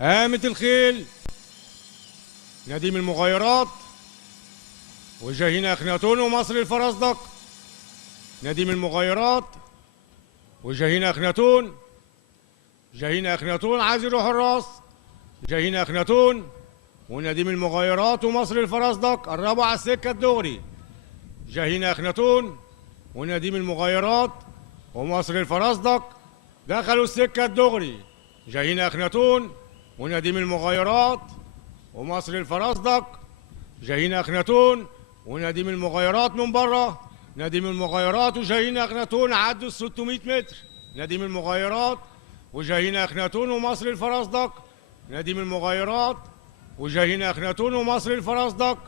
قامت الخيل. نديم المغيرات وجاهين أخناتون ومصر الفرزدق. نديم المغيرات وجاهين أخناتون. جاهين أخناتون عايز يروح الراس. جاهين أخناتون ونديم المغيرات ومصر الفرزدق قربوا على السكة الدغري. جاهين أخناتون ونديم المغيرات ومصر الفرزدق دخلوا السكة الدغري. جاهين أخناتون ونديم المغيرات ومصر الفرزدق. جاهين أخناتون ونديم المغيرات من بره. نديم المغيرات وجاهين أخناتون عدوا ال 600 متر. نديم المغيرات وجاهين أخناتون ومصر الفرزدق. نديم المغيرات وجاهين أخناتون ومصر الفرزدق.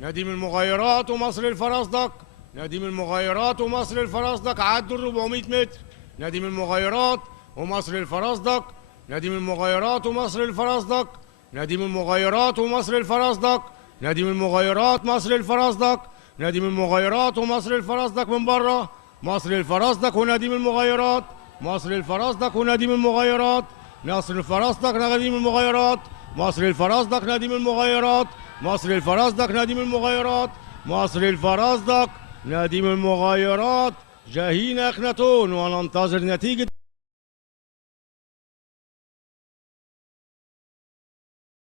نديم المغيرات ومصر الفرزدق. نديم المغيرات ومصر الفرزدق عدوا ال 400 متر. نديم المغيرات ومصر الفرزدق. نديم المغيرات ومصر الفرزدق. نديم المغيرات ومصر الفرزدق. نديم المغيرات مصر الفرزدق. نديم المغيرات ومصر الفرزدق من بره. مصر الفرزدق ونديم المغيرات. مصر الفرزدق ونديم المغيرات. مصر الفرزدق نديم المغيرات. مصر الفرزدق نديم المغيرات. مصر الفرزدق نديم المغيرات. مصر الفرزدق نديم المغيرات. جاهين أخناتون وننتظر نتيجة